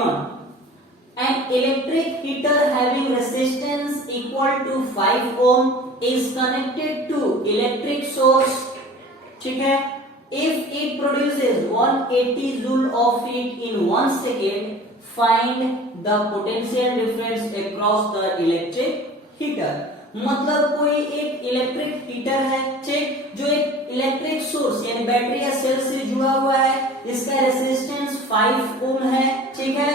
given an electric heater having resistance equal to 5 ohm is connected to electric source, ठीक है, if it produces 180 joule of heat in 1 second, find the potential difference across the electric heater। मतलब कोई एक electric heater है, ठीक, जो एक electric source यानी बैटरी या सेल से जुड़ा हुआ है, इसका रेजिस्टेंस 5 ओम है, ठीक है,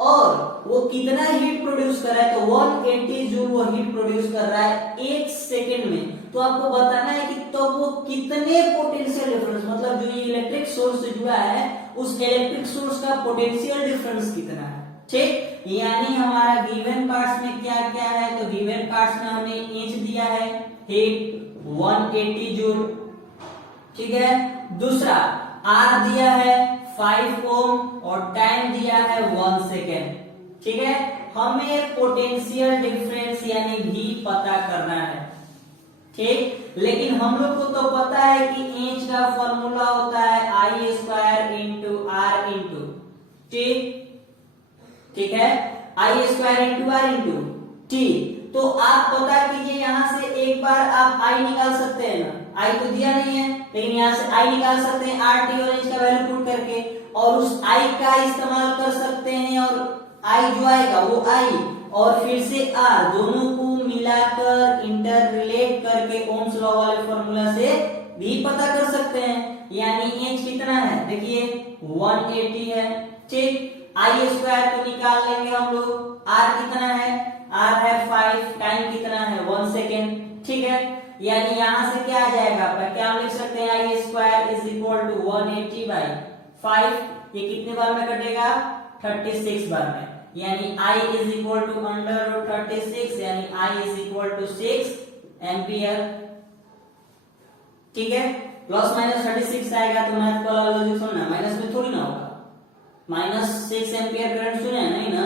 और वो कितना हीट प्रोड्यूस कर रहा है, तो 180 जूल वो हीट प्रोड्यूस कर रहा है 1 सेकेंड में। तो आपको बताना है कि तो वो कितने पोटेंशियल डिफरेंस, मतलब जो ये इलेक्ट्रिक सोर्स से जुड़ा है उस इलेक्ट्रिक सोर्स का पोटेंशियल डिफरेंस कितना है, ठीक। यानी हमारा गिवन पार्ट्स में क्या क्या है, तो गिवन पार्ट्स में हमें इंच दिया है, हीट 180 जूल, ठीक है, दूसरा आर दिया है 5 ओम और टाइम दिया है 1 सेकेंड, ठीक है। हमें पोटेंशियल डिफरेंस यानी भी पता करना है, ठीक। लेकिन हम लोग को तो पता है कि इंच का फॉर्मूला होता है I square into R into, ठीक है, I square into R into T. तो आप पता कीजिए, यहां से एक बार आप आई निकाल सकते हैं ना, आई तो दिया नहीं है, लेकिन यहां से आई निकाल सकते हैं आर टी और इंच का वैल्यू पुट करके, और उस आई का इस्तेमाल कर सकते हैं, और आई जो आएगा वो आई और फिर से आर, दोनों को मिलाकर इंटर रिलेट करके ओम्स लॉ वाले फॉर्मूला से भी पता कर सकते हैं। यानी इंच कितना है, देखिए 180 है, ठीक, आई स्क्वायर तो निकाल लेंगे हम लोग, आर कितना है, आर है 5, टाइम कितना है 1 सेकेंड, ठीक है। यानी यहां से क्या आ जाएगा आपका, क्या हम लिख सकते हैं, I square is equal to 180 by 5, ये कितने बार में कटेगा, 36 बार में, यानी I is equal to under root 36, यानी I is equal to 6 ampere, ठीक है। प्लस माइनस 36 आएगा तो मैथ वाला लॉजिक सुनना, माइनस में थोड़ी ना होगा, -6 एम्पियर करंट सुने नहीं ना,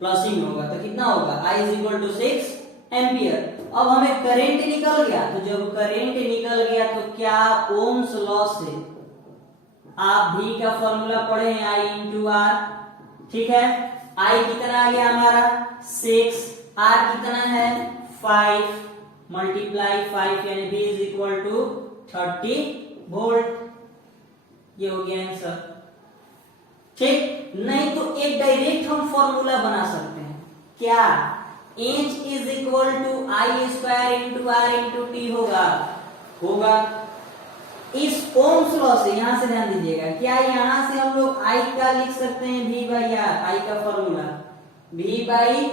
प्लस ही में होगा, तो कितना होगा, I is equal to 6 ampere. अब हमें करंट निकल गया, तो जब करंट निकल गया तो क्या ओम्स लॉ से आप भी का फॉर्मूला पढ़े हैं, I इंटू आर, ठीक है, I कितना आ गया हमारा 6, R कितना है 5 मल्टीप्लाई 5 यानी V is equal to 30 volt, ये हो गया आंसर, ठीक। नहीं तो एक डायरेक्ट हम फॉर्मूला बना सकते हैं, क्या, H is equal to I square into R into T होगा इस ओम्स लॉ से। यहां से ध्यान दीजिएगा, क्या यहां से हम लोग आई का लिख सकते हैं V बाई आर, आई का फॉर्मूला V बाई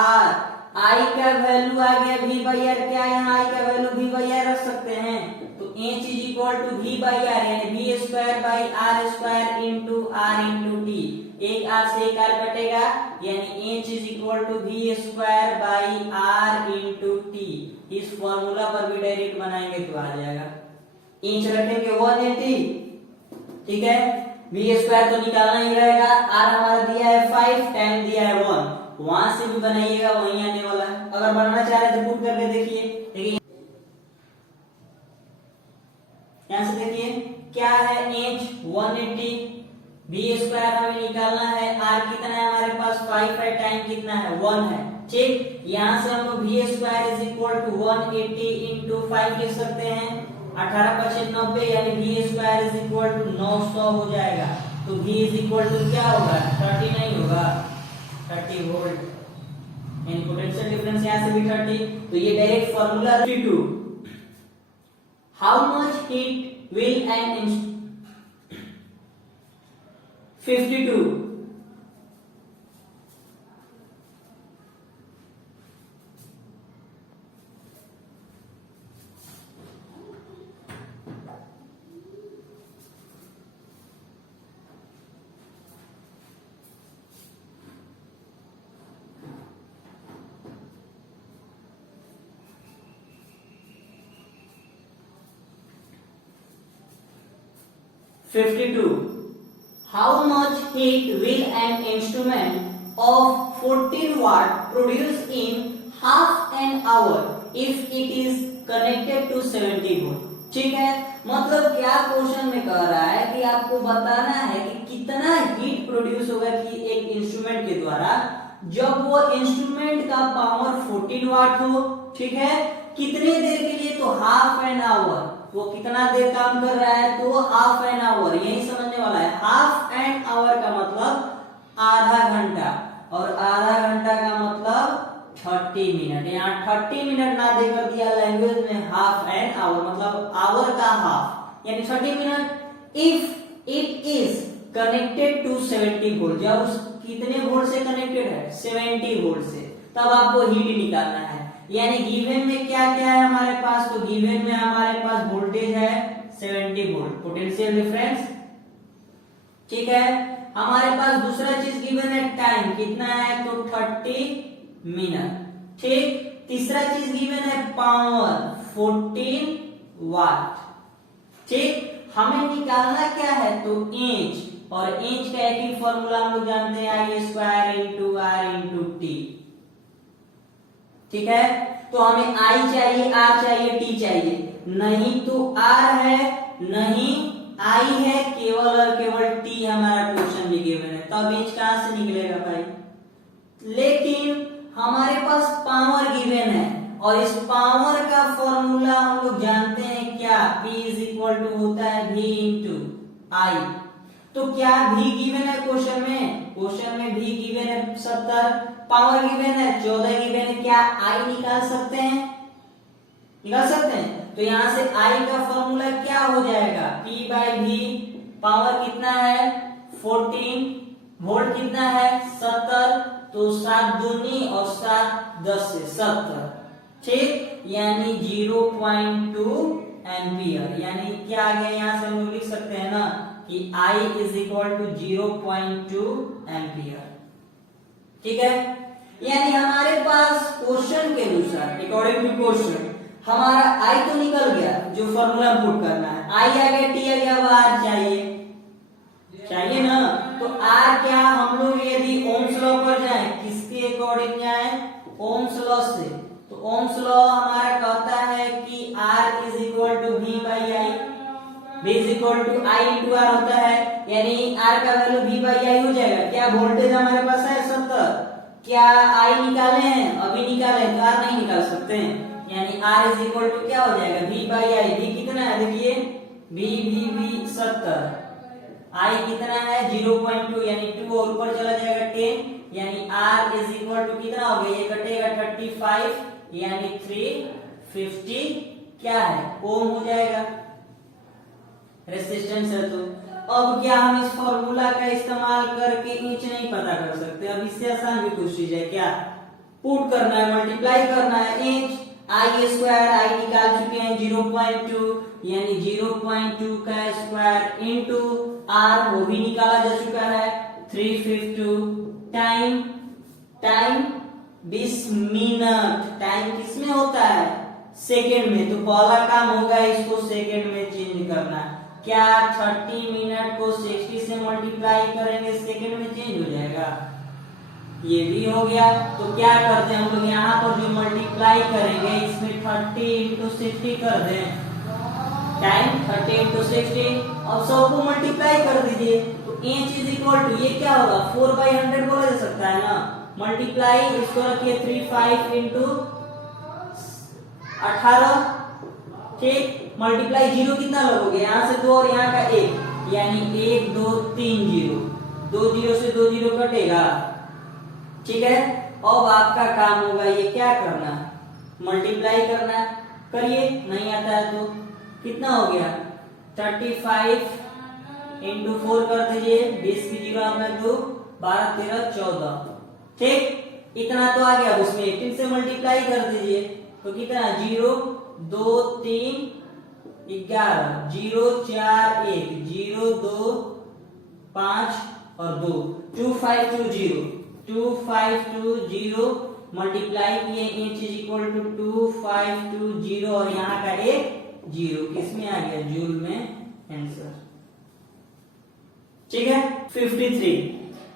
आर, आई का वैल्यू आ गया V बाई आर, क्या यहाँ आई का वैल्यू V बाई आर रख सकते हैं, तो H is equal to V by R यानी V square by R square into R into T, एक आर से एक आर कटेगा, यानी H is equal to V square by R into T. इस फॉर्मूला पर भी डायरेक्ट बनाएंगे तो आ जाएगा, इंच रखेंगे 180, ठीक है, V स्क्वायर तो निकालना ही रहेगा, R हमारा दिया है 5, टाइम दिया है 1, वहां से भी बनाइएगा वहीं आने वाला है। अगर बनाना चाह रहे तो पुट करके देखिए, यहां से देखिए क्या है, इंच 180, V स्क्वायर हमें निकालना है, R कितना है हमारे पास 5 है, टाइम कितना है 1 है, ठीक। यहां से हम लोग V square is equal to 180 into 5 लिख सकते हैं, 18×5 90 यानी V square is equal to 900 हो जाएगा, तो V इज इक्वल टू क्या होगा, 30 नहीं होगा, 30 वोल्ट, यानी पोटेंशियल डिफरेंस यहां से भी 30, तो ये direct formula 52। How much heat will an 52 52 How much heat will an instrument of 14 watt produce in half an hour if it is connected to 70 volt? ठीक है, मतलब क्या क्वेश्चन में कह रहा है कि आपको बताना है कि कितना हीट प्रोड्यूस होगा कि एक इंस्ट्रूमेंट के द्वारा जब वो इंस्ट्रूमेंट का पावर 14 वाट हो, ठीक है, कितने देर के लिए, तो हाफ एन आवर, वो कितना देर काम कर रहा है, तो हाफ एन आवर, यही समझने वाला है। हाफ एन आवर का मतलब आधा घंटा, और आधा घंटा का मतलब 30 मिनट। यहाँ 30 मिनट ना देकर दिया लैंग्वेज में हाफ एन आवर, मतलब आवर का हाफ यानी 30 minute. If it is connected to 70 volt, जब कितने वोल्ट से कनेक्टेड है, 70 वोल्ट से, तब आपको हीट निकालना है। यानी गिवन में क्या क्या है हमारे पास, तो गिवन में हमारे पास वोल्टेज है 70 वोल्ट, पोटेंशियल डिफरेंस, ठीक है। हमारे पास दूसरा चीज गिवन है टाइम, कितना है, तो 30 मिनट, ठीक। तीसरा चीज गिवन है पावर 14 वाट, ठीक। हमें निकालना क्या है, तो इंच, और इंच का एक ही फॉर्मूला हम लोग जानते हैं, I square into R into T, ठीक है। तो हमें आई चाहिए, आर चाहिए, टी चाहिए, नहीं तो आर है नहीं आई है, केवल और केवल टी हमारा क्वेश्चन में गिवन है, तब इंच कहां से निकलेगा भाई। लेकिन हमारे पास पावर गिवन है, और इस पावर का फॉर्मूला हम लोग जानते हैं क्या, P इज इक्वल टू होता है V इंटू आई। तो क्या V गिवन है क्वेश्चन में, क्वेश्चन में V गिवन है 70, पावर गिवन है 14 गिवन है, क्या I निकाल सकते हैं, निकाल सकते हैं। तो यहां से I का फॉर्मूला क्या हो जाएगा, P बाई V, पावर कितना है 14, वोल्ट कितना है 70, तो 7 दूनी और 7 10 से 70, ठीक, यानी 0.2 एम्पियर। यानी क्या आ गया, यहां से हम लोग लिख सकते हैं ना कि I is equal to 0.2 ampere, ठीक है। यानी हमारे पास क्वेश्चन के अनुसार, अकॉर्डिंग टू क्वेश्चन, हमारा I तो निकल गया, जो फॉर्मूला पुट करना है, I आ गया, T आ गया, अब R चाहिए ना। तो R क्या, हम लोग यदि ओम्स लॉ पर जाएं, किसके अकॉर्डिंग जाएं, ओम्स लॉ से, तो ओम्स लॉ हमारा कहता है कि R is equal to V by I, V is equal to I into R होता है, यानी R का वैल्यू V बाई आई हो जाएगा। क्या वोल्टेज हमारे पास है 70, क्या I निकाले हैं, अभी निकाले तो R नहीं निकाल सकते हैं, यानी R इज इक्वल टू क्या हो जाएगा, V बाई आई। V कितना है, देखिए V 70, I कितना है 0.2, यानी 2 और ऊपर चला जाएगा 10, यानी R इज इक्वल टू कितना हो गया, ये कटेगा 35, यानी 350 क्या है, ओम हो जाएगा, रेजिस्टेंस है। तो अब क्या हम इस फॉर्मूला का इस्तेमाल करके इंच नहीं पता कर सकते, अब इससे आसान भी कुछ चीज है, क्या पुट करना है, मल्टीप्लाई करना है, इंच आई स्क्वायर, आई निकाल चुके हैं 0.2, यानी 0.2 का स्क्वायर इंटू आर, वो भी निकाला जा चुका है 350, टाइम 20 मिनट, टाइम किसमें होता है, सेकेंड में, तो पहला काम होगा इसको सेकेंड में चेंज करना। क्या 30 मिनट को 60 से मल्टीप्लाई करेंगे, सेकेंड में चेंज हो जाएगा, ये भी हो गया। तो क्या करते हैं हम लोग, यहाँ पर जो मल्टीप्लाई करेंगे इसमें 30 इंटू 60 कर दें, टाइम 30 इंटू 60, अब सबको मल्टीप्लाई कर दीजिए, तो इंच इज इक्वल टू, ये क्या होगा 4/100 बोला जा सकता है ना, मल्टीप्लाई इसको रखिए 35 इंटू 18, ठीक, मल्टीप्लाई 0 कितना लोगे, यहाँ से 2 और यहाँ का 1, यानी 1 2 3 0, 2 0 से 2 0 कटेगा, ठीक है। अब आपका काम होगा ये क्या करना, मल्टीप्लाई करना, करिए, नहीं आता है तो कितना हो गया 35 इंटू 4 कर दीजिए, 20 की 0 में 2, 12 13 14, ठीक, इतना तो आ गया। उसमें 18 से मल्टीप्लाई कर दीजिए, तो कितना 0 2 3 11, 0 4 1, 0 2 5 और 2, 2520, 2520 मल्टीप्लाई किए, इंच इज इक्वल टू 2520, और यहाँ का एक 0 किसमें आ गया, जूल में आंसर, ठीक है। 53,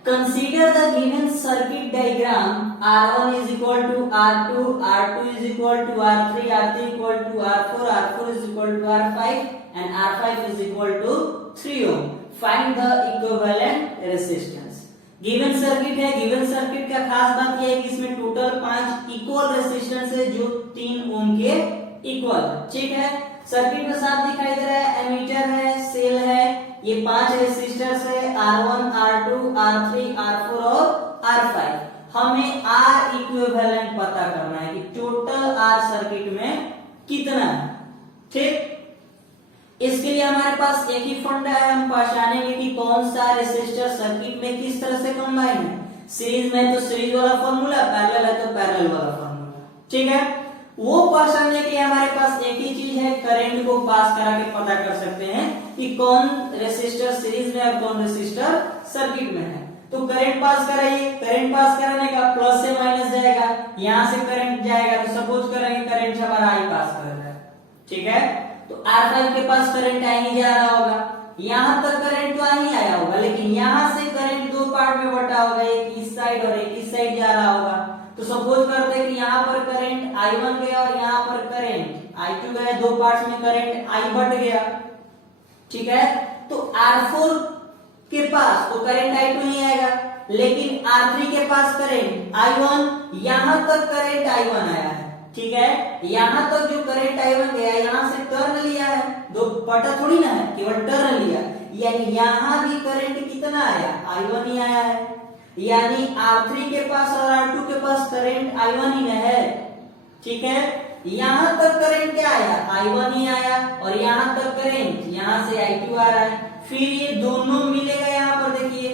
consider the given circuit diagram, R1 is equal to R2, R2 is equal to R3, R3 equal to R4, R4 is equal to R5, and R5 is equal to 3 ohm. Find the equivalent resistance. Given circuit है, given circuit का खास बात यह है कि इसमें total 5 equal resistance है जो 3 ओम के इक्वल है। ठीक है, सर्किट में साफ दिखाई दे रहा है, एमीटर है, सेल है, ये 5 रेजिस्टर्स है R1, R2, R3, R4 और R5। हमें R इक्विवेलेंट पता करना है कि टोटल R सर्किट में कितना है। ठीक, इसके लिए हमारे पास एक ही फंडा है, हम पहचानेंगे कि कौन सा रेजिस्टर सर्किट में किस तरह से कंबाइन है। सीरीज में तो सीरीज वाला फॉर्मूला, पैरेलल है तो पैरेलल वाला फॉर्मूला। ठीक है, वो पहचानने के लिए हमारे पास एक ही चीज है, करंट को पास करा के पता कर सकते हैं कि कौन रेजिस्टर सीरीज में और कौन रेजिस्टर सर्किट में है। तो करंट पास कराइए, करंट पास कराने का प्लस से माइनस जाएगा, यहां से करंट जाएगा, तो सपोज करेंगे करंट हमारा आई पास कर रहा है। ठीक है, तो R5 के पास करंट आई नहीं जा रहा होगा, यहां तक करंट तो आ ही आया होगा, लेकिन यहां से करंट दो पार्ट में बटा होगा, एक इस साइड और एक इस साइड जा रहा होगा। तो सपोज करते हैं कि यहाँ पर करंट I1 गया और यहाँ पर करंट I2 गया, दो पार्ट्स में करंट I बट गया। ठीक है, तो R4 के पास तो करंट I2 नहीं आएगा, लेकिन R3 के पास करंट I1, यहां तक करंट I1 आया है। ठीक है, यहां तक जो करंट I1 गया, यहां से टर्न लिया है, दो बटा थोड़ी ना है, केवल टर्न लिया, यानी यहां भी करंट कितना आया, I1 ही आया है। यानी R3 के पास और R2 के पास करंट I1 ही है। ठीक है, यहां तक करंट क्या आया, I1 ही आया, और यहां तक करंट यहां से I2 आ रहा है। फिर ये दोनों मिलेगा, यहाँ पर देखिए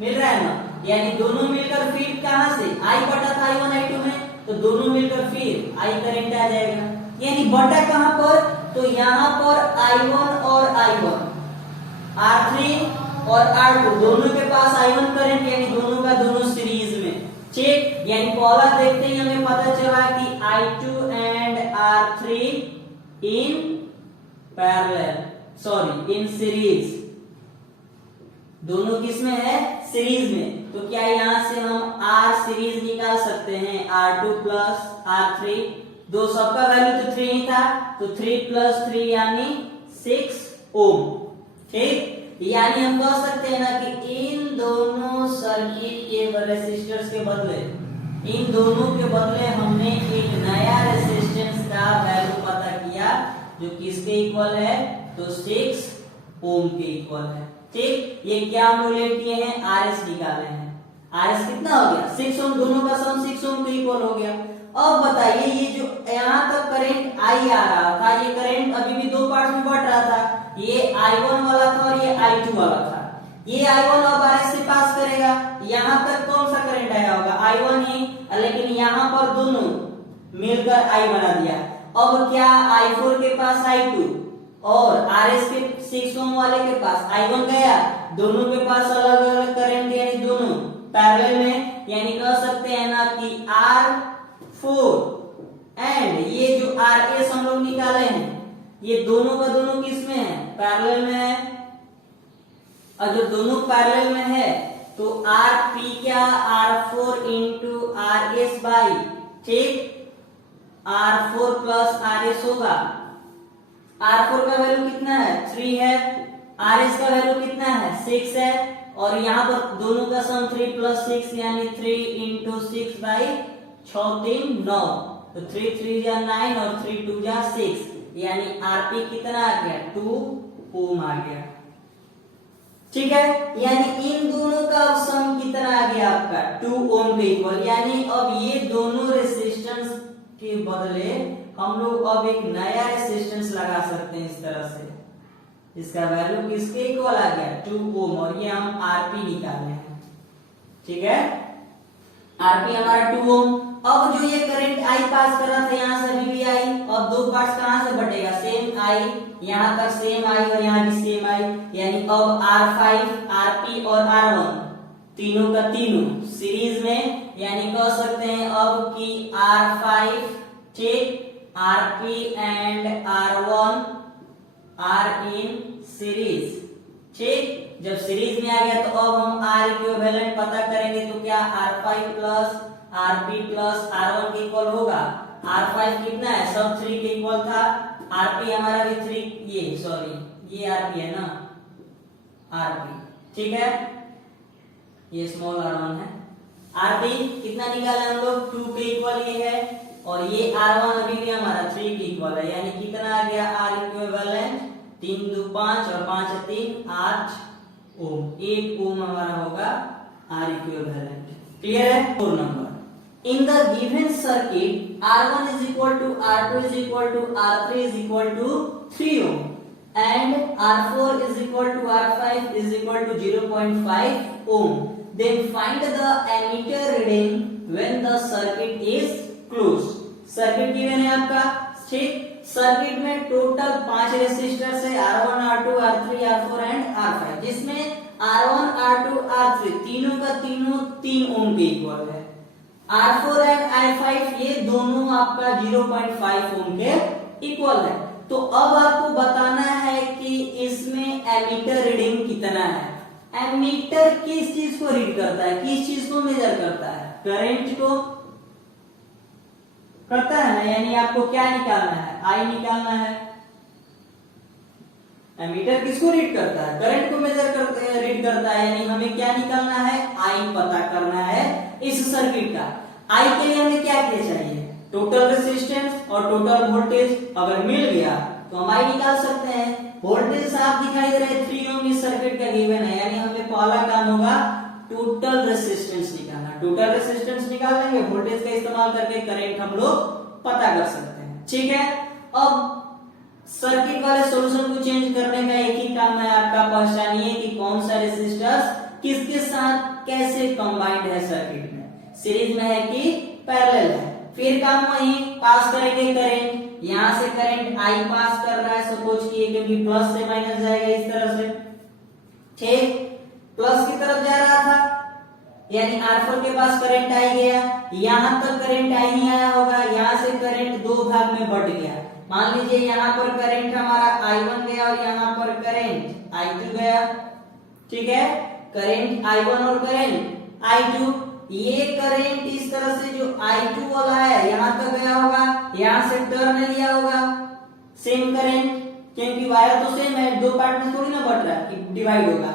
मिल रहा है ना, यानी दोनों मिलकर फिर कहां से I बटा था I1 I2 में, तो दोनों मिलकर फिर I करंट आ जाएगा। यानी बटा कहां पर, तो यहां पर I1 और I1, R3 और R2 दोनों के पास I1 करंट, यानी दोनों का दोनों सीरीज में। ठीक, यानी पहला देखते ही हमें पता चला कि I2 and R3 in parallel, sorry in series, दोनों किस में है, सीरीज में। तो क्या यहां से हम R सीरीज निकाल सकते हैं, R2 प्लस R3, दो सबका वैल्यू तो 3 ही था, तो 3 प्लस 3 यानी 6 ओम। ठीक, यानी हम कह सकते हैं ना कि इन दोनों सर्किट के रेजिस्टर्स के बदले, इन दोनों के बदले हमने एक नया रेजिस्टेंस का वैल्यू पता किया जो किसके इक्वल है, तो 6 ओम के इक्वल है। ठीक, ये क्या हम लोग ले किए हैं, RS निकाले हैं। RS कितना हो गया, 6 ओम, दोनों का सम 6 ओम के इक्वल हो गया। अब बताइए, ये जो यहाँ तक करंट I आ रहा था, ये करंट अभी भी दो पार्ट में बढ़ रहा था, ये I1 वाला था और ये I2 वाला था। ये I1 अब RS से पास करेगा, यहाँ तक कौन सा करंट आया होगा, I1 ही, लेकिन यहाँ पर दोनों मिलकर I बना दिया। अब क्या I4 के पास I2 और RS के 6 ओम वाले के पास I1 गया, दोनों के पास अलग अलग करंट, यानी दोनों पैरेलल में, यानी कह सकते हैं ना कि R4 एंड ये जो RS हम लोग निकाले हैं, ये दोनों का दोनों किस में है, पैरेलल में है। और जो दोनों पैरेलल में है तो RP क्या, R4 इंटू RS बाई, ठीक, R4 प्लस RS होगा। R4 का वैल्यू कितना है, 3 है, RS का वैल्यू कितना है, 6 है, और यहाँ पर दोनों का सम 3 प्लस 6 यानी 3 इंटू 6 बाई 6 3 9, तो 3 3 जा 9 और 3 2 जा 6, यानी RP कितना आ गया, 2 ओम आ गया। ठीक है, यानी इन दोनों का सम कितना आ गया आपका, 2 ओम के इक्वल। यानी अब ये दोनों रेजिस्टेंस के बदले हम लोग अब एक नया रेजिस्टेंस लगा सकते हैं इस तरह से, इसका वैल्यू किसके इक्वल आ गया, 2 ओम, और ये हम RP निकाले हैं। ठीक है, RP हमारा 2 ओम। अब जो ये करंट I पास कर रहा था, यहाँ से अभी भी I, अब दो पार्ट्स कहां से बटेगा, सेम I, यहाँ पर सेम I और यहाँ भी सेम I, यानी अब R5, RP और R1 तीनों का तीनों सीरीज में, यानी कह सकते हैं अब कि R5, ठीक, RP and R1 are in series. ठीक, जब सीरीज में आ गया तो अब हम R इक्विवेलेंट पता करेंगे, तो क्या R5 plus RP plus R1 के इक्वल होगा। R5 कितना है, सब 3 के इक्वल था, RP हमारा भी 3, ये सॉरी ये RP है ना, RP, ठीक है। ये स्मॉल r1 है। r3 कितना निकाला हम लोग 2 के इक्वल ये है, और ये r1 अभी भी हमारा 3 के इक्वल है, यानी कितना आ गया r इक्विवेलेंट 3 2 5 और 5 3 8 ओम, 8 ओम हमारा होगा r इक्विवेलेंट। क्लियर है? 4 number in the given circuit r1 is equal to r2 is equal to r3 is equal to 3 ohm and r4 is equal to r5 is equal to 0.5 ohm, then find the ammeter reading when the circuit is closed। Circuit given है आपका, ठीक। Circuit में total 5 resistors है r1 r2 r3 r4 and r5, जिसमें r1 r2 r3 तीनों का तीनों 3 ओम के इक्वल है। R4 एंड I5 ये दोनों आपका 0.5 ओम के इक्वल है। तो अब आपको बताना है कि इसमें एमीटर रीडिंग कितना है। एमीटर किस चीज को रीड करता है, किस चीज को मेजर करता है? करंट को करता है ना, यानी आपको क्या निकालना है? I निकालना है। एमीटर किसको रीड करता है? करंट को मेजर करते रीड करता है, यानी हमें क्या निकालना है? I पता करना है इस सर्किट का। I के लिए हमें क्या क्या चाहिए? टोटल रेजिस्टेंस और टोटल वोल्टेज अगर मिल गया तो हम I निकाल सकते हैं। वोल्टेज साफ दिखाई दे रहा है 3 ओम इस सर्किट का गिवन है, यानी हमें पहला काम होगा टोटल रेजिस्टेंस निकालना। टोटल रेजिस्टेंस निकाल लेंगे, वोल्टेज का इस्तेमाल करके करंट हम लोग पता कर सकते हैं। ठीक है, अब सर्किट वाले सॉल्यूशन को चेंज करने का एक ही काम है आपका, पहचानिए कि कौन सा रेजिस्टर्स किसके साथ कैसे कंबाइंड है सर्किट में, सीरीज में है कि पैरेलल है। फिर काम वही, पास करेंगे करंट, यहां से करंट I पास कर रहा है सपोज किए, क्योंकि प्लस से माइनस जाएगा इस तरह से, ठीक। प्लस की तरफ जा रहा था, यानी R4 के पास करंट आई गया, यहां तक करंट आई नहीं आया होगा, यहां से करंट दो भाग में बट गया। मान लीजिए यहाँ पर करंट हमारा I1 गया और यहाँ पर करंट I2 गया, ठीक है। करंट I1 और करंट I2, ये करंट इस तरह से जो I2 वाला है यहाँ तक गया होगा, यहाँ से टर्न लिया होगा सेम करंट, क्योंकि वायर तो सेम है, दो पार्ट में थोड़ी ना बट रहा है कि डिवाइड होगा।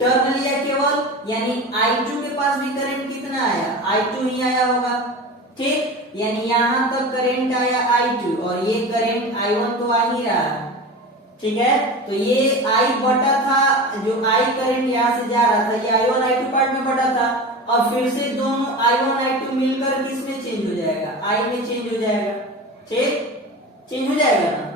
टर्न लिया केवल, यानी I2 के पास भी करंट कितना आया? I2 ही आया होगा, ठीक। यानी यहां तक करंट आया I2 और ये करंट I1 तो आ ही रहा है, ठीक है। तो ये I बटा था, जो I करंट यहां से जा रहा था, ये I1 I2 पार्ट में बटा था, और फिर से दोनों I1 I2 मिलकर किस में चेंज हो जाएगा? I में चेंज हो जाएगा, ठीक, चेंज हो जाएगा ना,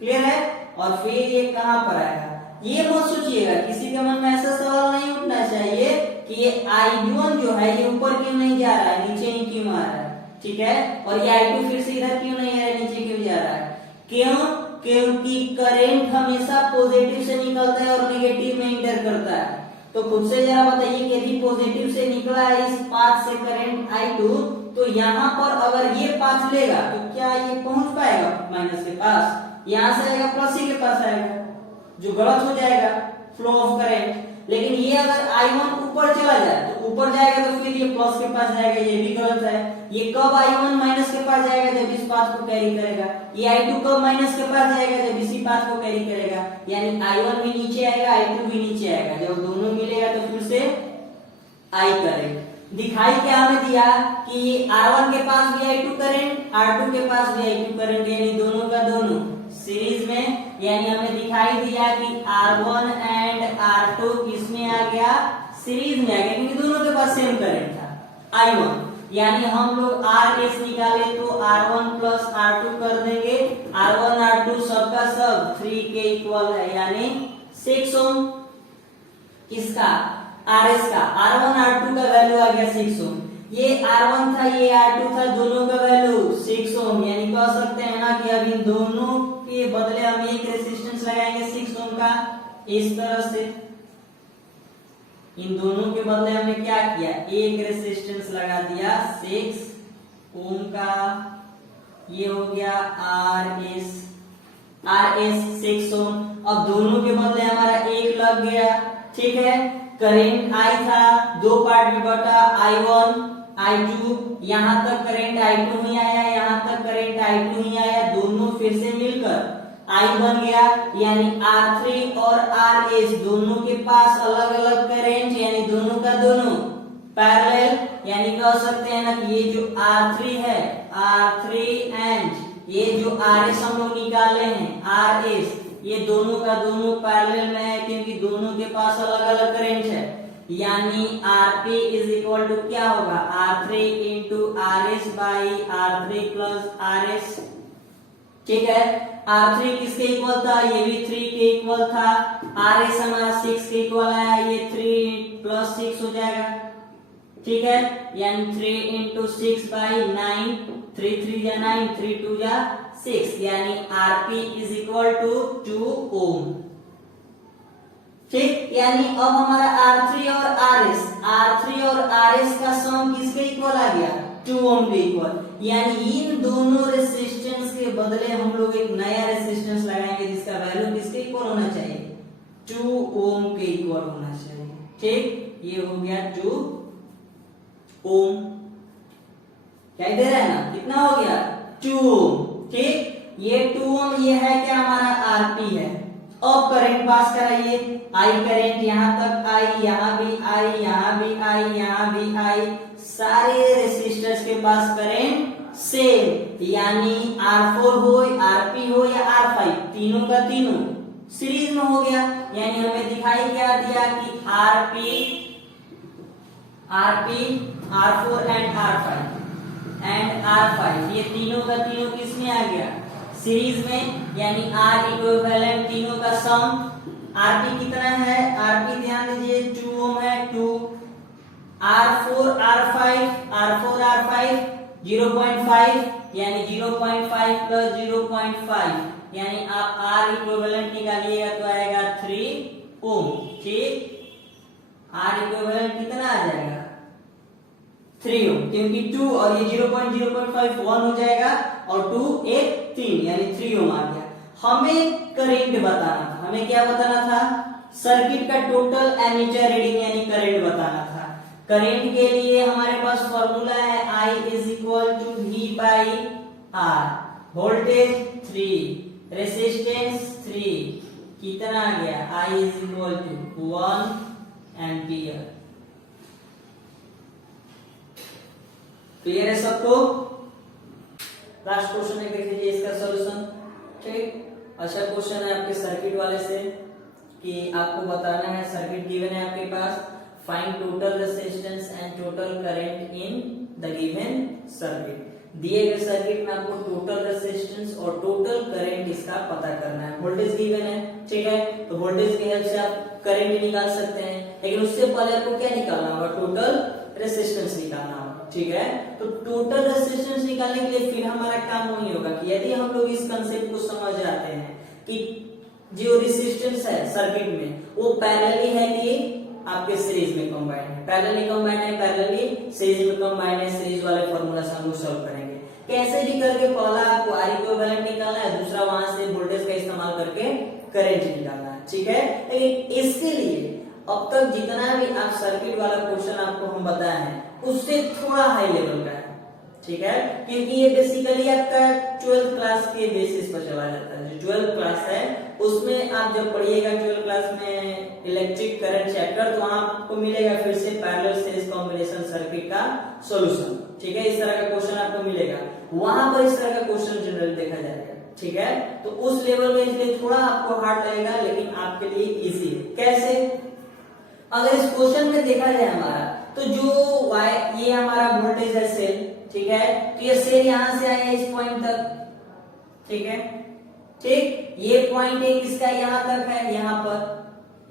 क्लियर है। और फिर ये कहां पर आएगा? ये मत सोचिएगा, किसी के मन में ऐसा सवाल नहीं उठना चाहिए कि ये I1 जो है ये ऊपर क्यों नहीं जा रहा है, नीचे ही क्यों आ रहा है, ठीक है। और ये I2 फिर से इधर क्यों नहीं है, नीचे क्यों जा रहा है? क्यों? क्योंकि करंट हमेशा पॉजिटिव से निकलता है और नेगेटिव में इंटर करता है। तो खुद से जरा बताइए कि यदि पॉजिटिव से निकला है इस पाथ से करंट I2, तो यहाँ पर अगर ये पाथ लेगा तो क्या ये पहुंच पाएगा माइनस के पास? यहाँ से आएगा प्लस ही के पास आएगा, जो गलत हो जाएगा फ्लो ऑफ करंट। लेकिन ये अगर I1 ऊपर चला जाए तो ऊपर जाएगा तो फिर ये प्लस के पास जाएगा, ये भी गलत है। ये कब I1 माइनस के पास जाएगा? जब इस पाथ को कैरी करेगा। ये I2 कब माइनस के पास जाएगा? जब इसी पाथ को कैरी करेगा। यानी I1 भी नीचे आएगा, I2 भी नीचे आएगा। जब दोनों मिलेगा तो फिर से I करेंट। दिखाई क्या हमें दिया कि R1 के पास भी I2 करंट, R2 के पास भी I2 करंट, यानी दोनों का दोनों सीरीज में। यानी हमें दिखाई दिया कि R1 एंड R2 किसमें आ गया? सीरीज में आ गया, क्योंकि दोनों के पास सेम करंट था I1। यानी हम लोग RS निकाले तो R1 प्लस R2 कर देंगे, R1 R2 सबका सब 3 के इक्वल है, यानी 6 ओम। किसका? RS का। R1 R2 का वैल्यू आ गया 6 ओम। ये R1 था, ये R2 था, दोनों का वैल्यू 6 ओम। यानी कह सकते हैं ना कि अब इन दोनों के बदले हम एक रेजिस्टेंस लगाएंगे 6 ओम का, इस तरह से। इन दोनों के बदले हमने क्या किया? एक रेजिस्टेंस लगा दिया 6 ओम का। ये हो गया RS 6 ओम। अब दोनों के बदले हमारा एक लग गया, ठीक है। करंट I था, दो पार्ट में बटा, I1 I2, यहां तक करंट I2 ही आया, यहां तक करंट I2 ही आया, दोनों फिर से मिलकर I बन गया, यानी R3 और RS दोनों के पास अलग अलग करंट, यानी दोनों का दोनों पैरेलल, यानी कह सकते हैं ना कि ये जो R3 है, R3 एंड ये जो RS हम लोग निकाले हैं RS, ये दोनों का दोनों पैरेलल में है क्योंकि दोनों के पास अलग अलग करंट है, यानी Rp इज इक्वल टू क्या होगा, R3 into RS by R3 plus RS। ठीक है, R3 किसके इक्वल था, ये भी 3 के इक्वल था, RS हमारा 6 के इक्वल आया, ये 3 प्लस 6 हो जाएगा। ठीक है, यानी 3 इंटू 6 बाई 9, 3 3 जा 9, 3 2 जा 6, यानी Rp इज इक्वल टू 2 ओम। ठीक, यानी अब हमारा R3 और RS का सम किसके इक्वल आ गया, 2 ओम के इक्वल, यानी इन दोनों रेजिस्टेंस के बदले हम लोग एक नया रेजिस्टेंस लगाएंगे जिसका वैल्यू किसके इक्वल होना चाहिए, 2 ओम के इक्वल होना चाहिए। ठीक, ये हो गया 2 ओम, क्या दे रहा है ना, कितना हो गया 2 ओम। ठीक, ये 2 ओम ये है क्या, हमारा Rp है। अब करंट पास कराइए, I करंट यहां तक आई, यहां भी आई, यहां भी आई, यहां भी आई, सारे रेसिस्टर्स के पास करंट सेम, यानी R4 हो, Rp हो या R5, तीनों का तीनों सीरीज में हो गया, यानी हमें दिखाई क्या दिया कि Rp, R4 एंड R5 ये तीनों का तीनों किस में आ गया, सीरीज में, यानी R इक्विवेलेंट तीनों का सम। Rp कितना है, Rp ध्यान दीजिए 2 ओम है, 2 R4 R5 0.5, यानी 0.5 प्लस 0.5, यानी आप R इक्विवेलेंट निकालिएगा तो आएगा 3 ओम। ठीक, R इक्विवेलेंट कितना आ जाएगा, 3 ओम, क्योंकि 2 और ये 0.05 1 हो जाएगा और 2 एक 3, यानी 3 ओम आ गया। हमें करंट बताना था, हमें क्या बताना था, सर्किट का टोटल एमीटर रीडिंग यानी करंट बताना था। करंट के लिए हमारे पास फॉर्मूला है I is equal to V by R, voltage 3, resistance 3, कितना आ गया, I is equal to 1 ampere. Clear है सबको? लास्ट क्वेश्चन एक देख लीजिए इसका सॉल्यूशन। ठीक, अच्छा क्वेश्चन है आपके सर्किट वाले से कि आपको बताना है, सर्किट गिवन है आपके पास, find total resistance and total current in the given circuit. दिए गए सर्किट में आपको टोटल रेजिस्टेंस और टोटल करंट इसका पता करना है। वोल्टेज गिवन है, ठीक है, तो वोल्टेज की हेल्प से आप करंट निकाल सकते हैं, लेकिन उससे पहले आपको क्या निकालना होगा, टोटल रेजिस्टेंस निकालना होगा। ठीक है, तो टोटल रेजिस्टेंस निकालने के लिए फिर हमारा काम वही होगा कि यदि हम लोग इस कंसेप्ट को समझ जाते हैं कि जो रेजिस्टेंस है सर्किट में वो पैरेलली है कि आपके सीरीज में कंबाइंड है, पैरेलली कंबाइंड है, पैरेलली सीरीज में कंबाइंड है, सीरीज वाले फार्मूला से हम लोग सॉल्व करेंगे। कैसे भी करके पहला आपको R इक्विवेलेंट निकालना है, दूसरा वहां से वोल्टेज का इस्तेमाल करके करंट निकालना है। ठीक है, लेकिन इसके लिए अब तक जितना भी आप सर्किट वाला क्वेश्चन आपको हम बताए हैं उससे थोड़ा हाई लेवल का है। ठीक है, क्योंकि ये बेसिकली आपका 12th क्लास के बेसिस पर चला जाता है। जो 12th क्लास है उसमें आप जब पढ़िएगा 12th क्लास में इलेक्ट्रिक करंट चैप्टर, तो वहां आपको मिलेगा फिर से पैरेलल सीरीज कॉम्बिनेशन सर्किट का सॉल्यूशन। ठीक है, इस तरह का क्वेश्चन आपको मिलेगा, वहां पर इस तरह का क्वेश्चन जनरल देखा जाएगा। ठीक है, तो उस लेवल में इसलिए थोड़ा आपको हार्ड लगेगा, लेकिन आपके लिए इजी है। कैसे, अगर इस क्वेश्चन में देखा जाए हमारा, तो जो वाई ये हमारा वोल्टेज है सेल, ठीक है, तो ये सेल यहां से आया इस पॉइंट तक। ठीक है, ठीक, ये पॉइंट एक इसका यहां तक है, यहां पर,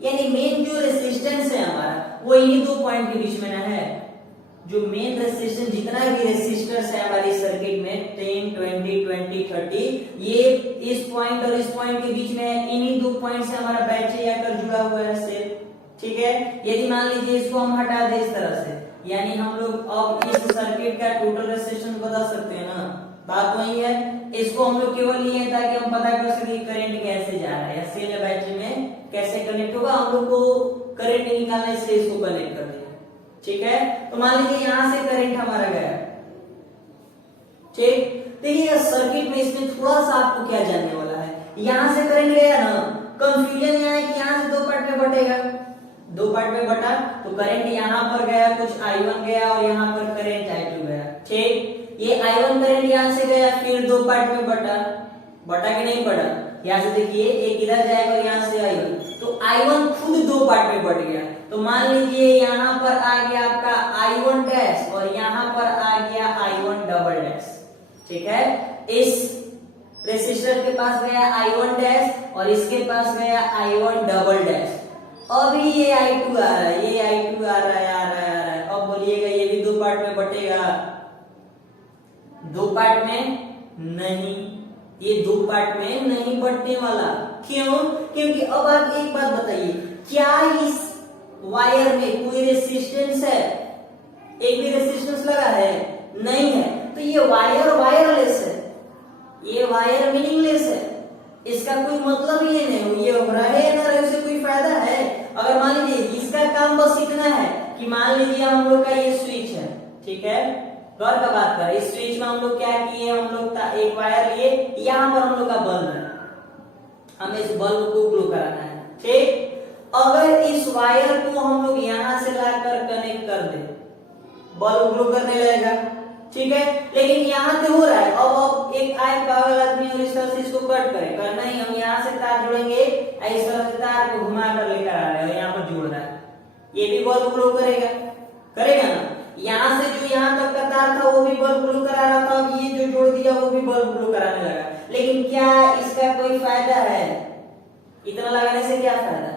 यानी मेन जो रेजिस्टेंस है हमारा वो इन्हीं दो पॉइंट के बीच में ना है। जो मेन रेजिस्टेंस, जितना भी रेजिस्टर्स है हमारी सर्किट में 10, 20, 30, ये इस पॉइंट और इस पॉइंट के बीच में है, इन्हीं दो पॉइंट से हमारा बैटरी आकर जुड़ा हुआ है सेल। ठीक है, यदि मान लीजिए इसको हम हटा दें इस तरह से, यानी हम लोग अब इस सर्किट का टोटल रेजिस्टेंस बता सकते हैं ना, बात वही है। इसको हम लोग केवल लिए ताकि हम पता कर सके करंट कैसे जा रहा है या सेल या बैटरी में कैसे कनेक्ट होगा, हम लोग को करंट निकालना, इसलिए इसको कनेक्ट कर दिया। ठीक है, तो मान लीजिए यहां से करंट हमारा गया। ठीक, देखिए सर्किट में इसमें थोड़ा सा आपको क्या जानने वाला है, यहां से करंट गया ना, कंफ्यूजन यहाँ है कि यहाँ से दो पार्ट में बटेगा, दो पार्ट में बटा तो करंट यहाँ पर गया, कुछ I1 गया और यहाँ पर करंट I2 गया। ठीक, ये I1 करंट यहाँ से गया, फिर दो पार्ट में बटा, बटा कि नहीं बटा, यहाँ से देखिए एक इधर जाएगा और यहाँ से I1, तो I1 खुद दो पार्ट में बढ़ गया। तो मान लीजिए यहाँ पर आ गया आपका I1 डैश और यहाँ पर आ गया I1 डबल डैश। ठीक है, इस रेसिस्टर के पास गया I1 डैश और इसके पास गया I1 डबल डैश। अभी ये I2 आ रहा है, ये I2 आ रहा है, आ रहा है, आ रहा है। अब बोलिएगा ये भी दो पार्ट में बटेगा? दो पार्ट में नहीं, ये दो पार्ट में नहीं बटने वाला। क्यों? क्योंकि अब आप एक बात बताइए, क्या इस वायर में कोई रेसिस्टेंस है? एक भी रेसिस्टेंस लगा है? नहीं है। तो ये वायर वायरलेस है, ये वायर मीनिंगलेस है, इसका कोई मतलब ही नहीं। ये रहे ना रहे उससे कोई फायदा है? अगर मान लीजिए इसका काम बस इतना है कि मान लीजिए हम लोग का ये स्विच है, ठीक है, गौर का बात कर, इस स्विच में हम लोग क्या किए, हम लोग का एक वायर लिए, यहाँ पर हम लोग का बल्ब है, हमें इस बल्ब को ग्लो कराना है। ठीक, अगर इस वायर को हम लोग यहाँ से लाकर कनेक्ट कर दे, बल्ब ग्लो करने लगेगा। ठीक है, लेकिन यहाँ से हो रहा है, अब एक आए पागल आदमी और इस तरह से इसको कट करे, करना ही हम यहाँ से तार जोड़ेंगे, इस तरह से तार को घुमा कर लेकर आ रहे हैं और यहाँ पर जोड़ रहा है, ये भी बल्ब ग्लो करेगा, करेगा ना। यहाँ से जो यहाँ तक का तार था वो भी बल्ब ग्लो करा रहा था, अब ये जो जोड़ दिया वो भी बल्ब ग्लो कराने लगा। लेकिन क्या इसका कोई फायदा है? इतना लगाने से क्या फायदा?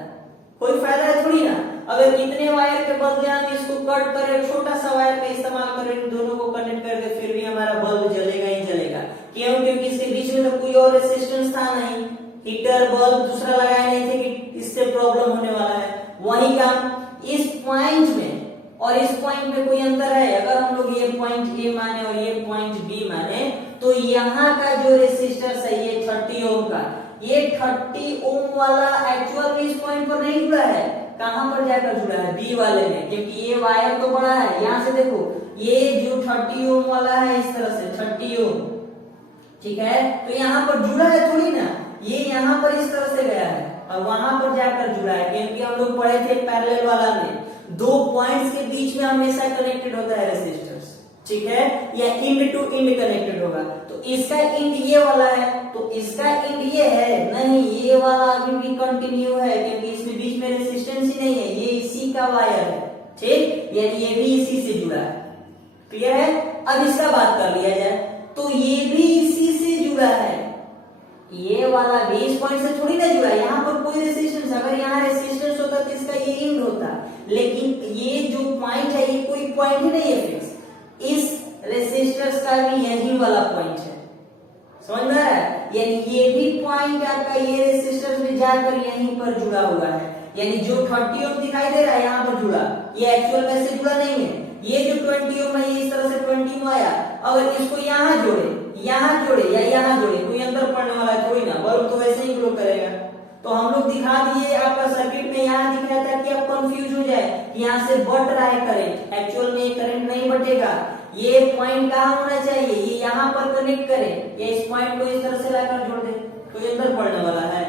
कोई फायदा है थोड़ी ना। अगर इतने वायर के बदले हम इसको कट करें, छोटा सा वायर का इस्तेमाल करें, इन दोनों को कनेक्ट कर दे, फिर भी हमारा बल्ब जलेगा ही जलेगा। क्यों? क्योंकि इसके बीच में तो कोई और रेसिस्टेंस था नहीं, हीटर बल्ब दूसरा लगाए नहीं थे कि इससे प्रॉब्लम होने वाला है। वही काम इस पॉइंट में और इस पॉइंट में कोई अंतर है? अगर हम लोग ये पॉइंट ए माने और ये पॉइंट बी माने, तो यहाँ का जो रेसिस्टेंस है ये 30 ओम का, ये 30 ओम वाला एक्चुअल में इस पॉइंट पर नहीं जुड़ा है। कहां पर जाकर जुड़ा है? बी वाले में, क्योंकि ये वायर तो बड़ा है। यहां से देखो, ये जो 30 ओम वाला है इस तरह से 30 ओम, ठीक है, तो यहाँ पर जुड़ा है थोड़ी ना, ये यहाँ पर इस तरह से गया है और वहां पर जाकर जुड़ा है। क्योंकि हम लोग पढ़े थे पैरेलल वाला में, दो पॉइंट्स के बीच में हमेशा कनेक्टेड होता है रेसिस्टर्स, ठीक है, या इंड टू इंड कनेक्टेड होगा। तो इसका इंड ये वाला है, तो इसका इंड ये है नहीं, ये वाला अभी भी कंटिन्यू है, क्योंकि इसमें बीच में रेसिस्टेंस ही नहीं है, ये इसी का वायर है। ठीक, यानी ये भी इसी से जुड़ा है। क्लियर है? अब इसका बात कर लिया जाए, तो ये भी इसी से जुड़ा है, ये वाला भी इस पॉइंट से थोड़ी ना जुड़ा है। यहाँ पर कोई रेसिस्टेंस, अगर यहाँ रेसिस्टेंस होता तो इसका ये इंड होता, लेकिन ये जो पॉइंट है ये कोई पॉइंट ही नहीं है फिक्स, इस रेसिस्टर्स का भी यही वाला पॉइंट है। समझ में आ रहा है? यानी ये भी पॉइंट आपका ये रेसिस्टर्स में जाकर यहीं पर जुड़ा हुआ है, यानी जो 30 ओम दिखाई दे रहा है यहाँ पर जुड़ा, ये एक्चुअल में से जुड़ा नहीं है। ये जो 20 ओम है ये इस तरह से 20 ओम आया, अगर इसको यहाँ जोड़े, यहाँ जोड़े या यहाँ जोड़े, कोई अंदर पड़ने वाला है थोड़ी ना, बल्ब तो वैसे ही ग्लो करेगा। तो हम लोग दिखा दिए आपका सर्किट में, यहाँ दिख रहा था कि आप कंफ्यूज हो जाए कि यहाँ से बढ़ रहा है करंट, एक्चुअल में ये करंट नहीं बढ़ेगा। ये पॉइंट कहाँ होना चाहिए? ये यहाँ पर कनेक्ट करें, या इस पॉइंट को इस तरह से लाकर जोड़ दे, कोई अंदर पड़ने वाला है?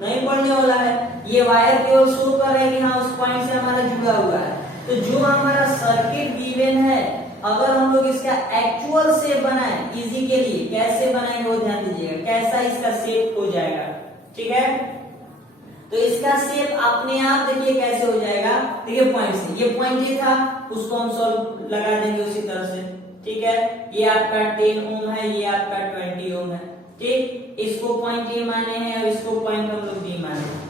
नहीं पड़ने वाला है। ये वायर केवल शो कर रहा है कि हाँ उस पॉइंट से हमारा जुड़ा हुआ है। तो जो हमारा सर्किट गिवन है, अगर हम लोग इसका एक्चुअल शेप बनाए इजी के लिए, कैसे बनाएंगे वो ध्यान दीजिएगा, कैसा इसका शेप हो जाएगा। ठीक है, तो इसका शेप अपने आप देखिए कैसे हो जाएगा। देखिए पॉइंट से, ये पॉइंट ये था, उसको हम सॉल्व लगा देंगे उसी तरह से। ठीक है, ये आपका 10 ओम है, ये आपका 20 ओम है। ठीक, इसको पॉइंट ए माने हैं और इसको पॉइंट हम लोग बी माने।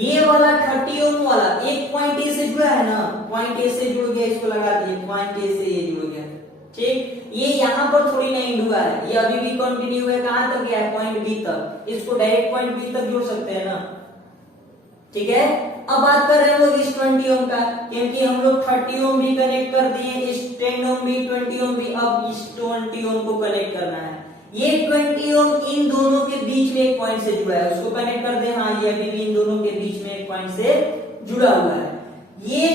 ये वाला 30 ओम वाला एक पॉइंट ए से जुड़ा है ना, पॉइंट ए से जुड़ गया, इसको लगा दिए, पॉइंट ए से ये जुड़ गया। ठीक, ये यहाँ पर थोड़ी नहीं जुड़ा है, ये अभी भी कंटिन्यू है, कहां तक गया है? पॉइंट बी तक। इसको डायरेक्ट पॉइंट बी तक जोड़ सकते हैं ना। ठीक है, अब बात कर रहे हैं लोग इस 20 ओम का, क्योंकि हम लोग 30 ओम भी कनेक्ट कर दिए, इस 10 ओम भी, 20 ओम भी, अब इस 20 ओम को कनेक्ट करना है। ये 20 ओम इन दोनों के बीच में एक पॉइंट से जुड़ा है, उसको कनेक्ट कर दे। हाँ, ये अभी भी इन दोनों के बीच में एक पॉइंट से जुड़ा हुआ है। ये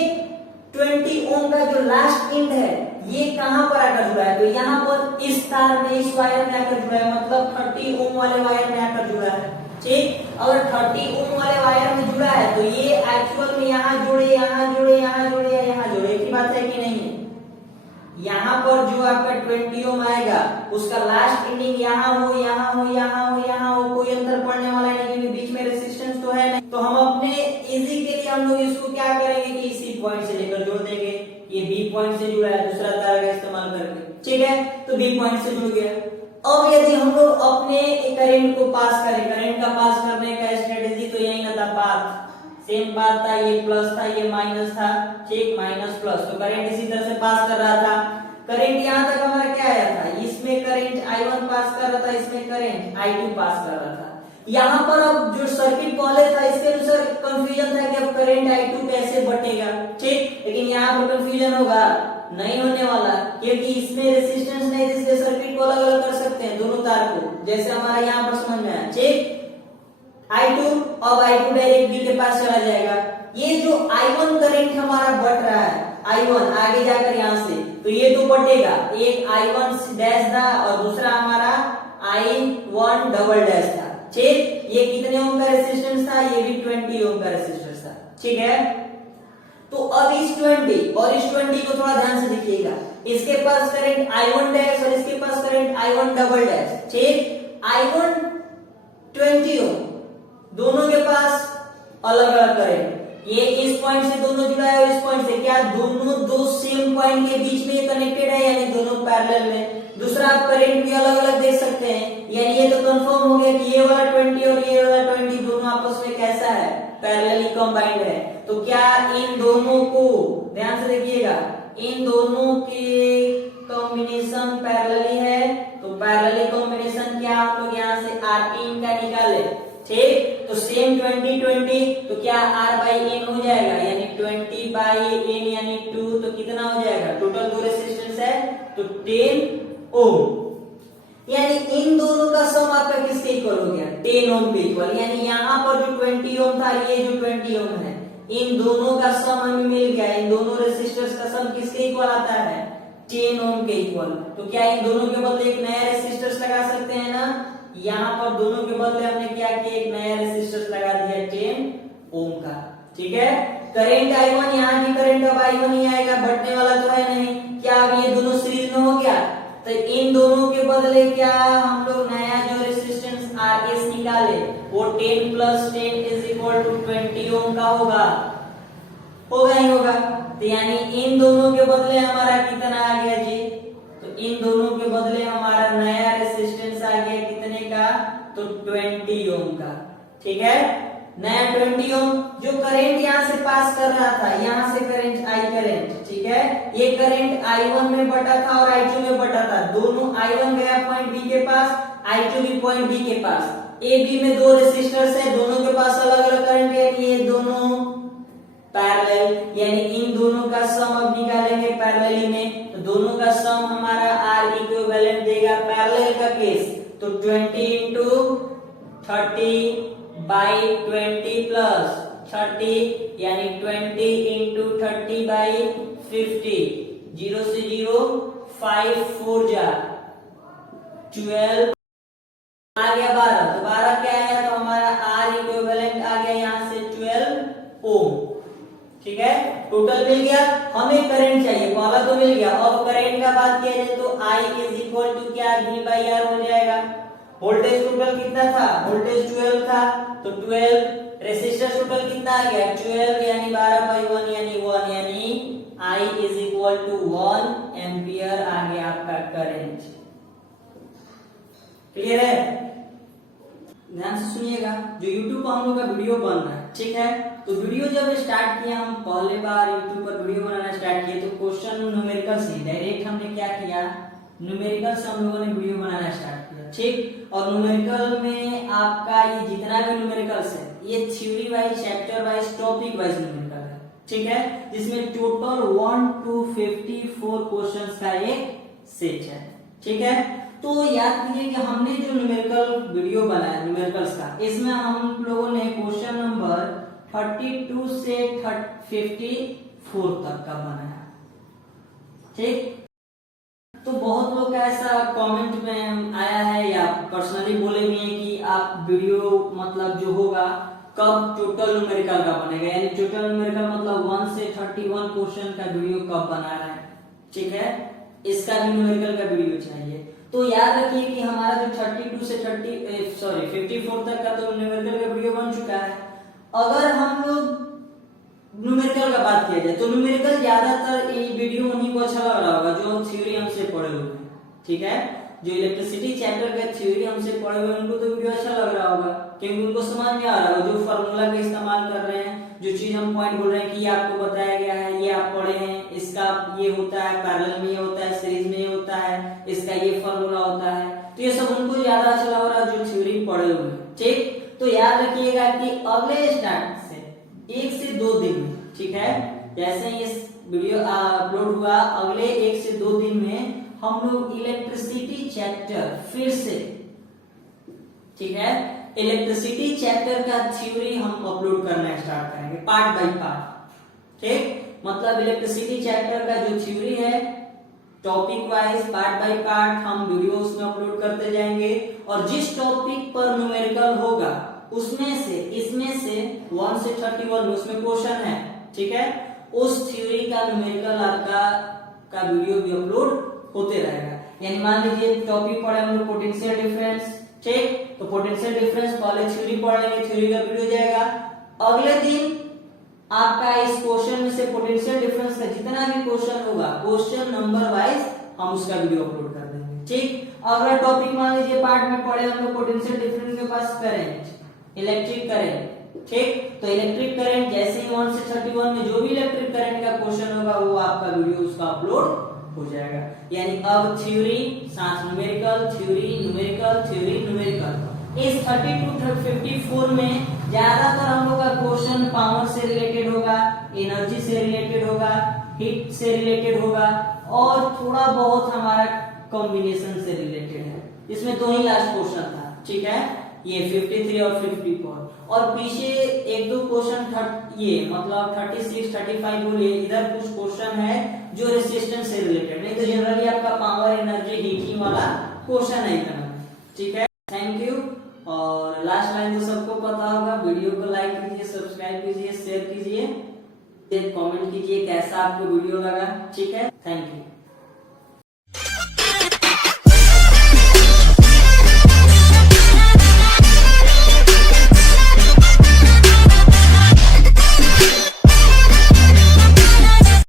20 ओम का जो लास्ट इंड है ये कहां पर आकर जुड़ा है? तो यहाँ पर इस तार में, इस वायर में आकर जुड़ा है, मतलब 30 ओम वाले वायर में आकर जुड़ा है। ठीक। अगर 30 ओम वाले वायर में जुड़ा है तो ये एक्चुअल में यहाँ जोड़े, यहाँ जोड़े, यहाँ जोड़े या यहाँ जोड़े, एक ही बात है कि नहीं है। यहाँ पर जो आपका 20 ओम आएगा उसका लास्ट एंडिंग यहाँ हो, यहाँ हो, यहाँ हो, यहाँ हो, कोई अंतर पड़ने वाला नहीं, क्योंकि बीच में रेजिस्टेंस तो है नहीं। तो हम अपने इजी के लिए हम लोग इसको क्या करेंगे कि इसी पॉइंट से लेकर जोड़ देंगे। ये बी पॉइंट से जुड़ा है दूसरा तार का इस्तेमाल करके, ठीक है, तो बी पॉइंट से जुड़ गया। अब यदि हम लोग अपने करंट को पास करें, करंट का पास करने का स्ट्रेटेजी तो यही ना था, पाथ सेम बात था, ये प्लस था ये माइनस था, ठीक, माइनस प्लस, तो करंट इसी तरह से पास कर रहा था। करंट यहाँ तक हमारा क्या आया था, इसमें करंट I1 पास कर रहा था, इसमें करंट I2 पास कर रहा था। यहाँ पर अब जो सर्किट पहले था इसके अनुसार कंफ्यूजन था कि अब करंट I2 कैसे बटेगा, ठीक, लेकिन यहाँ पर कंफ्यूजन होगा नहीं होने वाला, क्योंकि इसमें रेजिस्टेंस नहीं है, इसलिए सर्किट को अलग अलग कर सकते हैं दोनों तार को, जैसे हमारा यहाँ पर समझ में आया, ठीक। I2 अब I2 डायरेक्ट B के पास चला जाएगा। ये जो I1 करंट हमारा बढ़ रहा है, I1 आगे जाकर यहाँ से, तो ये तो बढ़ेगा, एक I1 डैश था और दूसरा हमारा I1 डबल डैश था, ठीक। ये कितने ओम का रेजिस्टेंस था, ये भी 20 ओम का रेजिस्टेंस था, ठीक है। तो अब इस 20 और इस 20 को थोड़ा ध्यान से देखिएगा, इसके पास करंट I1 डैश और इसके पास करंट I1 डबल डैश, ठीक। I1 20 ओम, दोनों के पास अलग अलग करंट, ये इस पॉइंट से दोनों जुड़ा है और इस पॉइंट से, क्या दोनों दो सेम पॉइंट के बीच में कनेक्टेड है, यानी दोनों पैरेलल में। दूसरा आप करंट भी अलग अलग देख सकते हैं, यानी ये तो कंफर्म हो गया कि ये वाला 20 और ये वाला 20 दोनों आपस में कैसा है, पैरेलली कंबाइंड है। तो क्या इन दोनों को ध्यान से देखिएगा, इन दोनों के कॉम्बिनेशन पैरेलली है, तो पैरेलली कॉम्बिनेशन क्या हम लोग यहाँ से R का निकाले, ठीक। तो सेम 20 20, तो क्या R बाई N हो जाएगा, यानी 20 बाई N यानी 2, तो कितना हो जाएगा, टोटल दो रेजिस्टेंस है तो 10 ओम, यानी इन दोनों का सम आपका किसके इक्वल हो गया, 10 ओम के इक्वल। यानी यहाँ पर जो 20 ओम था, ये जो 20 ओम है, इन दोनों का सम हमें मिल गया, इन दोनों रेजिस्टर्स का सम किसके इक्वल आता है, 10 ओम के इक्वल। तो क्या इन दोनों के बदले एक नया रेजिस्टर्स लगा सकते हैं ना, यहाँ पर दोनों के बदले हमने क्या किया, एक नया रेजिस्टर्स लगा दिया 10 ओम का, ठीक है। करंट I1, यहाँ भी करंट अब I1 ही आएगा, बढ़ने वाला तो है नहीं। क्या अब ये दोनों सीरीज में हो गया, तो इन दोनों के बदले क्या हम लोग नया जो रेजिस्टेंस RS निकाले वो 10 प्लस 10 इज इक्वल टू 20 ओम का होगा ही होगा। तो यानी इन दोनों के बदले हमारा कितना आ गया जी, तो इन दोनों के बदले हमारा नया रेजिस्टेंस आ गया कितने का, तो 20 ओम का, ठीक है। नया 20 ओम जो करंट यहाँ से पास कर रहा था, यहाँ से करंट I करंट, ठीक है, ये करंट I1 में बटा था और I2 में बटा था, दोनों I1 गया पॉइंट B के पास, I2 भी पॉइंट B के पास। A B में दो रेजिस्टर्स है, दोनों के पास अलग अलग करंट है, ये दोनों पैरेलल, यानी इन दोनों का सम अब निकालेंगे पैरेलली में, तो दोनों का सम हमारा R इक्विवेलेंट देगा पैरेलल का केस, तो 20 इंटू 30 बाई 20 प्लस 30, यानी 20 इंटू 30 बाई 50, 0 से 0 5 4 जा 12 आ गया 12, तो 12 क्या आया, तो हमारा R इक्विवेलेंट आ गया यहाँ से 12 ओम, ठीक है। टोटल मिल गया, हमें करंट चाहिए, पहला तो मिल गया। अब करंट का बात किया जाए तो I इज इक्वल टू क्या, V बाई R हो जाएगा। वोल्टेज टोटल कितना था, वोल्टेज 12 था, तो 12 रेजिस्टेंस टोटल कितना आ गया 12, यानी 12 बाई 1 यानी 1, यानी I is equal to 1 ampere आ गया आपका करंट। क्लियर है, ध्यान से सुनिएगा। जो YouTube पर हम लोग का वीडियो बन रहा है, ठीक है, तो वीडियो जब स्टार्ट किया, हम पहले बार YouTube पर वीडियो बनाना स्टार्ट किए तो क्वेश्चन न्यूमेरिकल से डायरेक्ट हमने क्या किया, न्यूमेरिकल से हम लोगों ने वीडियो बनाना स्टार्ट किया, ठीक। और न्यूमेरिकल में आपका ये जितना भी न्यूमेरिकल्स है, ये theory wise, chapter wise, topic wise numerical है, ठीक है, जिसमें टोटल 1 to 54 क्वेश्चंस का एक सेट है, ठीक है। तो याद कीजिए कि हमने जो न्यूमेरिकल वीडियो बनाया न्यूमेरिकल्स का, इसमें हम लोगों ने क्वेश्चन नंबर 32 से 54 तक का बनाया, ठीक। तो बहुत लोग का ऐसा कमेंट में आया है या पर्सनली बोले भी हैं कि आप वीडियो मतलब जो होगा कब टोटल न्यूमेरिकल का बनेगा, यानी टोटल न्यूमेरिकल मतलब 1 से 31 क्वेश्चन का वीडियो कब बना रहे हैं, ठीक है, इसका भी न्यूमेरिकल का वीडियो चाहिए। तो याद रखिए कि हमारा जो 32 से 54 तक का तो न्यूमेरिकल का वीडियो बन चुका है। अगर हम लोग न्यूमेरिकल का बात किया जाए तो न्यूमेरिकल ज्यादातर ये वीडियो उन्हीं को अच्छा लग रहा होगा जो थ्योरी हमसे पढ़े हुए हैं, ठीक है, जो इलेक्ट्रिसिटी चैप्टर का थ्योरी हमसे पढ़े हुए उनको तो वीडियो अच्छा लग रहा होगा क्योंकि उनको समझ में आ रहा होगा, जो फार्मूला का इस्तेमाल कर रहे हैं, जो चीज हम पॉइंट बोल रहे हैं कि ये आपको बताया गया है, ये आप पढ़े हैं, इसका ये होता है, पैरेलल में ये होता है, सीरीज में ये होता है, इसका ये फार्मूला होता है, तो ये सब उनको ज्यादा अच्छा लग रहा है जो थ्योरी पढ़े हुए हैं, ठीक। तो याद रखिएगा कि अगले स्टार्ट से 1 से 2 दिन में, ठीक है, जैसे ये वीडियो अपलोड हुआ अगले 1 से 2 दिन में हम लोग इलेक्ट्रिसिटी चैप्टर फिर से, ठीक है, इलेक्ट्रिसिटी चैप्टर का थ्योरी हम अपलोड करना स्टार्ट करेंगे पार्ट बाय पार्ट, ठीक, मतलब इलेक्ट्रिसिटी चैप्टर का जो थ्योरी है topic wise part by part हम वीडियो उसमें अपलोड करते जाएंगे और जिस टॉपिक पर न्यूमेरिकल होगा उसमें से इसमें से 1 से 31 उसमें क्वेश्चन है, ठीक है, उस थ्योरी का न्यूमेरिकल आपका का वीडियो भी अपलोड होते रहेगा। यानी मान लीजिए टॉपिक पढ़े हम लोग पोटेंशियल डिफरेंस, ठीक, तो पोटेंशियल डिफरेंस पहले थ्योरी पढ़ लेंगे, थ्योरी का वीडियो जाएगा, अगले दिन आपका इस क्वेश्चन में से पोटेंशियल डिफरेंस का जितना भी क्वेश्चन होगा क्वेश्चन नंबर वाइज हम उसका वीडियो अपलोड कर देंगे, ठीक। अगला टॉपिक मान लीजिए पार्ट में पढ़े हम लोग पोटेंशियल डिफरेंस के पास करंट, इलेक्ट्रिक करंट, ठीक, तो इलेक्ट्रिक करंट जैसे ही 1 से 31 में जो भी इलेक्ट्रिक करंट का क्वेश्चन होगा वो आपका वीडियो उसका अपलोड हो जाएगा। यानी अब थ्योरी साथ numerical, theory numerical, theory numerical, इस 32 to 54 में ज्यादातर हम लोग का क्वेश्चन पावर से रिलेटेड होगा, एनर्जी से रिलेटेड होगा, हीट से रिलेटेड होगा और थोड़ा बहुत हमारा कॉम्बिनेशन से रिलेटेड है। इसमें 2 ही लास्ट क्वेश्चन था, ठीक है, ये 53 और 54 और पीछे 1-2 क्वेश्चन ये मतलब 36 35 बोलिए इधर कुछ क्वेश्चन है जो रेजिस्टेंस से रिलेटेड, नहीं तो जनरली आपका पावर एनर्जी हीटिंग वाला क्वेश्चन है इतना, ठीक है। Thank you. और लास्ट लाइन तो सबको पता होगा, वीडियो को लाइक कीजिए, सब्सक्राइब कीजिए, शेयर कीजिए, कमेंट कीजिए कैसा आपको वीडियो लगा, ठीक है, थैंक यू।